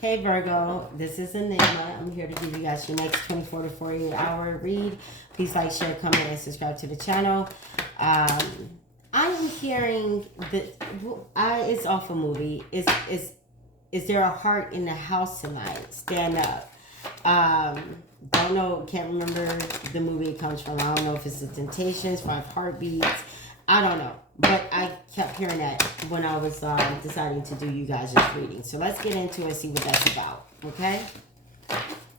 Hey Virgo, this is Enigma. I'm here to give you guys your next 24 to 48 hour read. Please like, share, comment, and subscribe to the channel. I'm hearing that it's off a movie. Is there a heart in the house tonight? Stand up. Don't know, can't remember the movie it comes from. I don't know if it's The Temptations, Five Heartbeats. I don't know. But I kept hearing that when I was deciding to do you guys' reading. So let's get into it and see what that's about. Okay?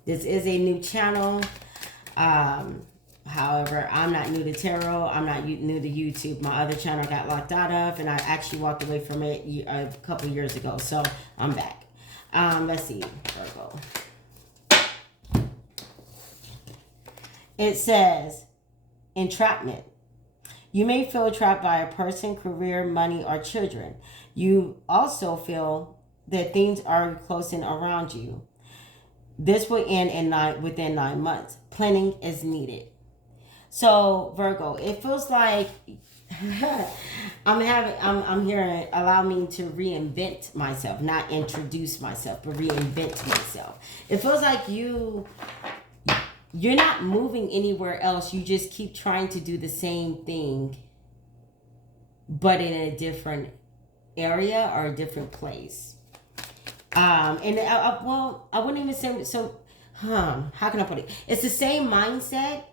This is a new channel. However, I'm not new to tarot. I'm not new to YouTube. My other channel got locked out of, and I actually walked away from it a couple years ago. So I'm back. Let's see. Virgo. It says, entrapment. You may feel trapped by a person, career, money, or children. You also feel that things are closing around you. This will end within 9 months. Planning is needed. So Virgo, it feels like I'm hearing allow me to reinvent myself, not introduce myself, but reinvent myself. It feels like you're not moving anywhere else. You just keep trying to do the same thing, but in a different area or a different place. I wouldn't even say so. How can I put it? It's the same mindset,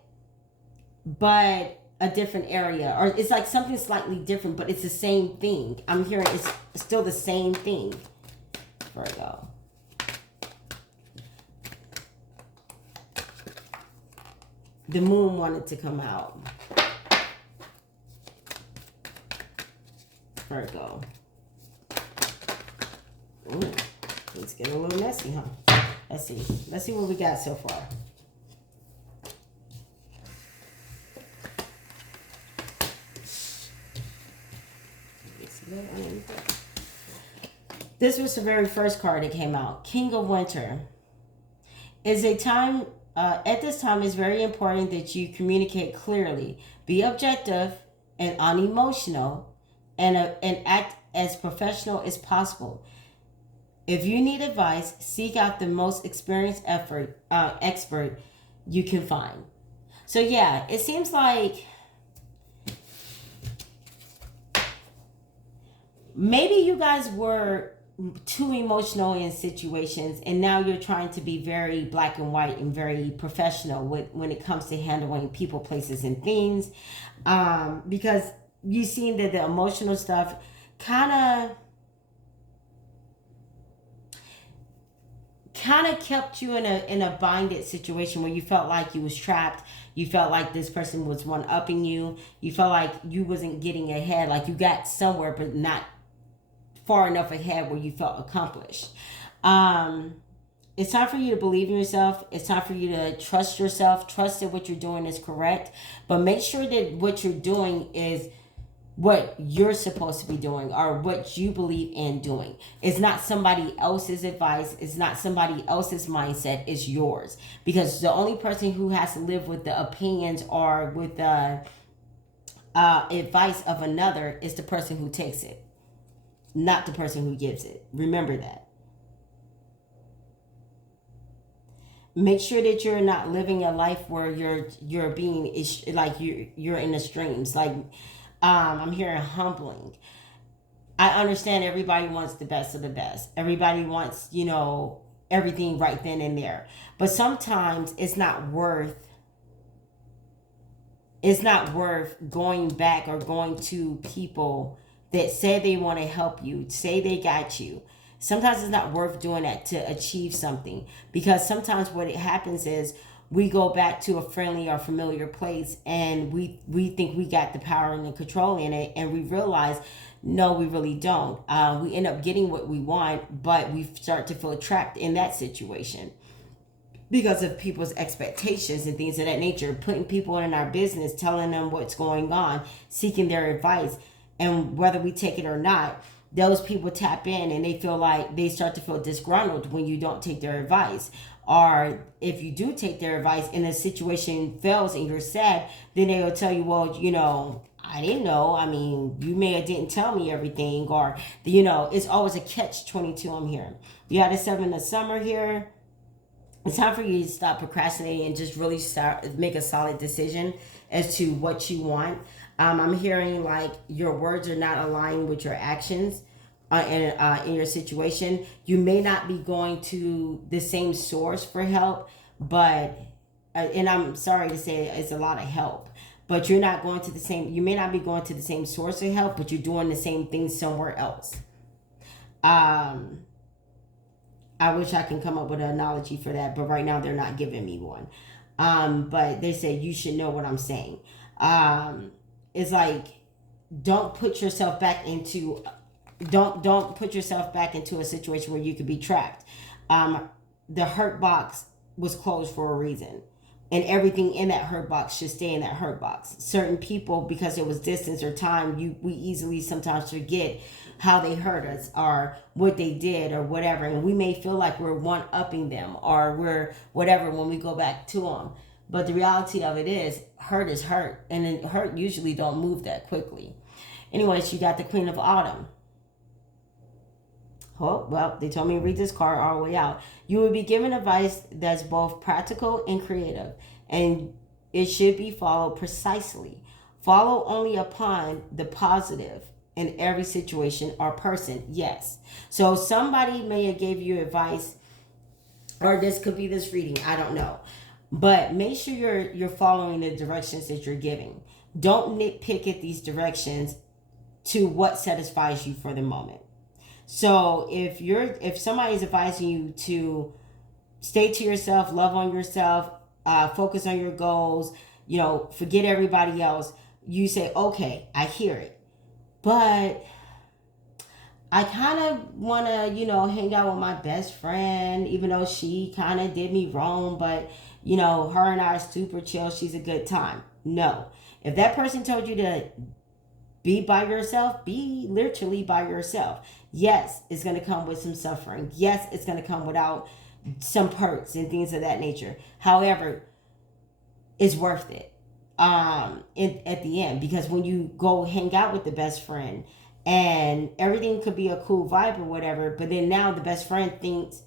but a different area, or it's like something slightly different, but it's the same thing. I'm hearing it's still the same thing. Virgo. The moon wanted to come out. Virgo. Ooh, it's getting a little messy, huh? Let's see. Let's see what we got so far. This was the very first card that came out. King of Winter. Is a time... at this time, it's very important that you communicate clearly, be objective and unemotional, and act as professional as possible. If you need advice, seek out the most experienced expert you can find. So yeah, it seems like maybe you guys were too emotional in situations, and now you're trying to be very black and white and very professional when it comes to handling people, places, and things, because you seen that the emotional stuff kind of kept you in a binded situation where you felt like you was trapped. You felt like this person was one-upping you. You felt like you wasn't getting ahead, like you got somewhere but not far enough ahead where you felt accomplished. It's time for you to believe in yourself. It's time for you to trust yourself. Trust that what you're doing is correct. But make sure that what you're doing is what you're supposed to be doing or what you believe in doing. It's not somebody else's advice. It's not somebody else's mindset. It's yours. Because the only person who has to live with the opinions or with the advice of another is the person who takes it, not the person who gives it. Remember that. Make sure that you're not living a life where you're being like you're in extremes. Like I'm hearing humbling. I understand everybody wants the best of the best. Everybody wants, everything right then and there. But sometimes it's not worth going back or going to people that say they want to help you, say they got you. Sometimes it's not worth doing that to achieve something, because sometimes what it happens is we go back to a friendly or familiar place and we think we got the power and the control in it, and we realize no, we really don't. We end up getting what we want, but we start to feel trapped in that situation because of people's expectations and things of that nature, putting people in our business, telling them what's going on, seeking their advice. And whether we take it or not, those people tap in and they feel like they start to feel disgruntled when you don't take their advice. Or if you do take their advice and the situation fails and you're sad, then they will tell you, well, I didn't know. I mean, you may have didn't tell me everything, or you know, it's always a catch-22. I'm hearing you had a 7 of summer here. It's time for you to stop procrastinating and just really start make a solid decision as to what you want. I'm hearing like your words are not aligning with your actions in your situation. You may not be going to the same source for help, but and I'm sorry to say it's a lot of help, but you're not going to the same. You may not be going to the same source of help, but you're doing the same thing somewhere else. Um, I wish I can come up with an analogy for that, but right now they're not giving me one. But they say you should know what I'm saying. It's like don't put yourself back into don't put yourself back into a situation where you could be trapped. The hurt box was closed for a reason, and everything in that hurt box should stay in that hurt box. Certain people, because it was distance or time, we easily sometimes forget how they hurt us or what they did or whatever, and we may feel like we're one upping them or we're whatever when we go back to them. But the reality of it is hurt, and hurt usually don't move that quickly. Anyways, you got the Queen of Autumn. Oh, well, they told me to read this card all the way out. You will be given advice that's both practical and creative, and it should be followed precisely. Follow only upon the positive in every situation or person. Yes. So somebody may have gave you advice, or this could be this reading. I don't know. But make sure you're following the directions that you're giving. Don't nitpick at these directions to what satisfies you for the moment. So if somebody's advising you to stay to yourself, love on yourself, focus on your goals, you know, forget everybody else, you say, okay, I hear it. But I kind of want to, you know, hang out with my best friend, even though she kind of did me wrong, but, you know, her and I are super chill. She's a good time. No. If that person told you to be by yourself, be literally by yourself. Yes, it's going to come with some suffering. Yes, it's going to come without some perks and things of that nature. However, it's worth it at the end, because when you go hang out with the best friend and everything could be a cool vibe or whatever, but then now the best friend thinks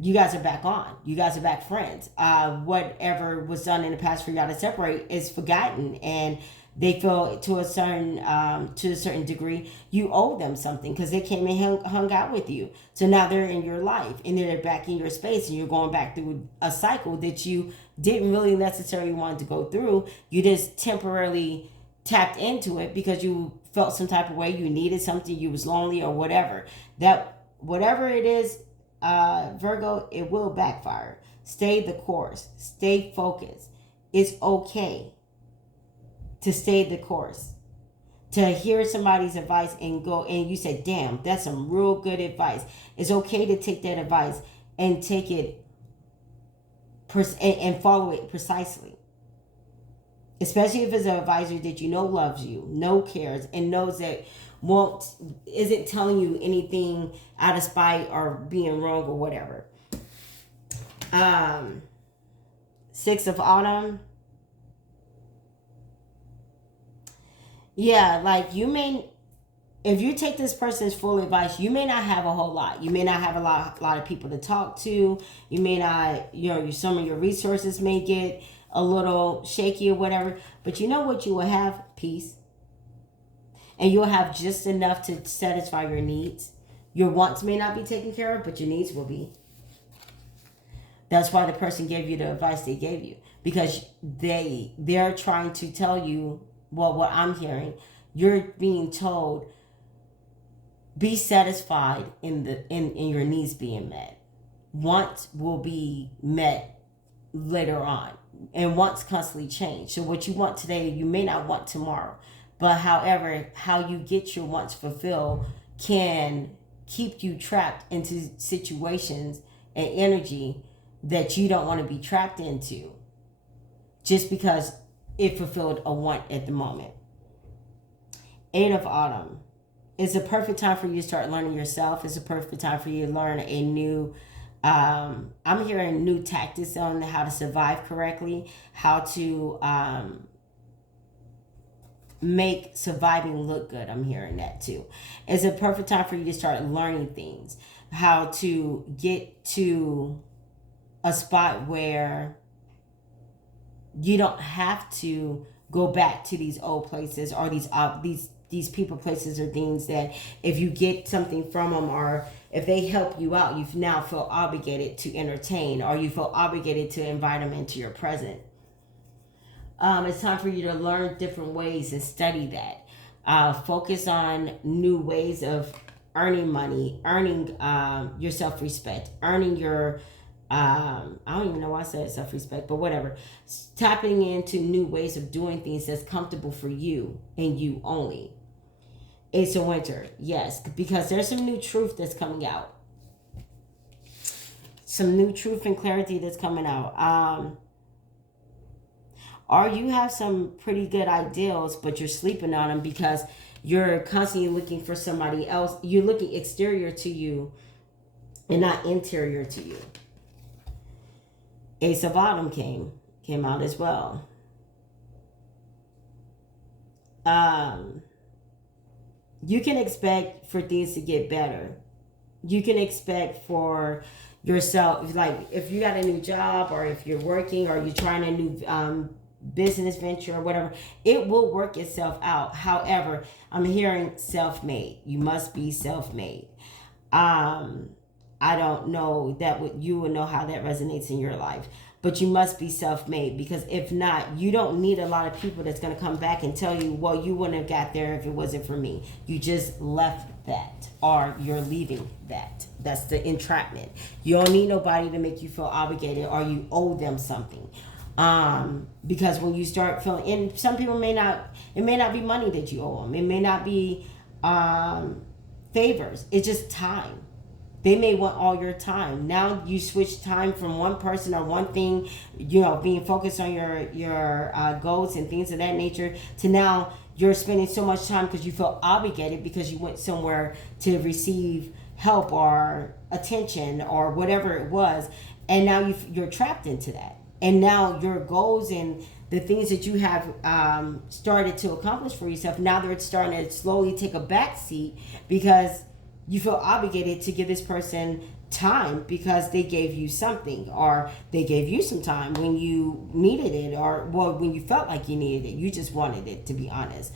you guys are back on. You guys are back friends. Whatever was done in the past for y'all to separate is forgotten, and they feel to a certain degree you owe them something because they came and hung out with you. So now they're in your life and they're back in your space, and you're going back through a cycle that you didn't really necessarily want to go through. You just temporarily tapped into it because you felt some type of way, you needed something, you was lonely or whatever. That whatever it is, Virgo, it will backfire. Stay the course. Stay focused. It's okay to stay the course. To hear somebody's advice and go and you say, damn, that's some real good advice. It's okay to take that advice and take it and follow it precisely. Especially if it's an advisor that you know loves you, know cares, and knows that isn't telling you anything out of spite or being wrong or whatever. 6 of Autumn. Yeah, like you may, if you take this person's full advice, you may not have a whole lot. You may not have a lot of people to talk to. You may not, some of your resources may get a little shaky or whatever. But you know what you will have? Peace. And you'll have just enough to satisfy your needs. Your wants may not be taken care of, but your needs will be. That's why the person gave you the advice they gave you. Because they're trying to tell you, well, what I'm hearing, you're being told, be satisfied in your needs being met. Wants will be met later on. And wants constantly change. So what you want today, you may not want tomorrow. But however, how you get your wants fulfilled can keep you trapped into situations and energy that you don't want to be trapped into. Just because it fulfilled a want at the moment. 8 of Autumn. It's a perfect time for you to start learning yourself. It's a perfect time for you to learn a new, I'm hearing new tactics on how to survive correctly, how to make surviving look good. I'm hearing that too. It's a perfect time for you to start learning things, how to get to a spot where you don't have to go back to these old places or these people, places, or things that if you get something from them, or if they help you out, you now feel obligated to entertain, or you feel obligated to invite them into your present. It's time for you to learn different ways and study that. Focus on new ways of earning money, earning your self-respect, earning your I don't even know why I said self-respect, but whatever. Tapping into new ways of doing things that's comfortable for you and you only. It's a winter, yes, because there's some new truth that's coming out. Some new truth and clarity that's coming out. Or you have some pretty good ideals, but you're sleeping on them because you're constantly looking for somebody else. You're looking exterior to you and not interior to you. Ace of Autumn came out as well. You can expect for things to get better. You can expect for yourself, like if you got a new job, or if you're working, or you're trying a new business venture or whatever, it will work itself out. However, I'm hearing self-made. You must be self-made. I don't know that you would know how that resonates in your life, but you must be self-made, because if not, you don't need a lot of people that's going to come back and tell you, well, you wouldn't have got there if it wasn't for me. You just left that, or you're leaving that. That's the entrapment. You don't need nobody to make you feel obligated or you owe them something. Because when you start feeling, and some people it may not be money that you owe them. It may not be favors. It's just time. They may want all your time. Now you switch time from one person or one thing, being focused on your goals and things of that nature, to now you're spending so much time because you feel obligated because you went somewhere to receive help or attention or whatever it was, and now you're trapped into that. And now your goals and the things that you have started to accomplish for yourself, now they're starting to slowly take a back seat because you feel obligated to give this person time because they gave you something, or they gave you some time when you needed it, or when you felt like you needed it. You just wanted it, to be honest.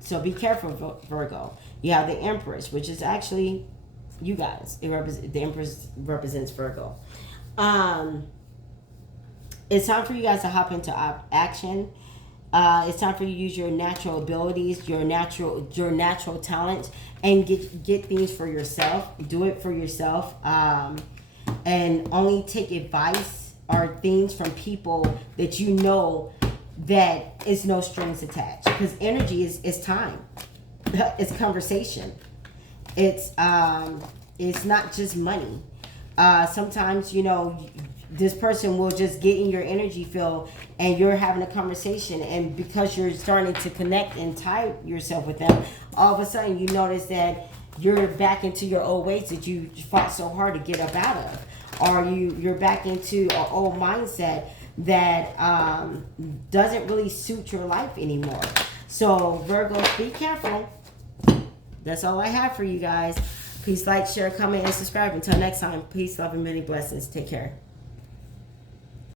So be careful, Virgo. You have the Empress, which is actually you guys. The Empress represents Virgo. It's time for you guys to hop into action. It's time for you to use your natural abilities, your natural talents, and get things for yourself. Do it for yourself, and only take advice or things from people that you know that is no strings attached. Because energy is time, it's conversation. It's not just money. Sometimes this person will just get in your energy field and you're having a conversation, and because you're starting to connect and tie yourself with them, all of a sudden you notice that you're back into your old ways that you fought so hard to get up out of, or you're back into an old mindset that doesn't really suit your life anymore. So Virgo, be careful. That's all I have for you guys. Please like, share, comment, and subscribe. Until next time, peace, love, and many blessings. Take care.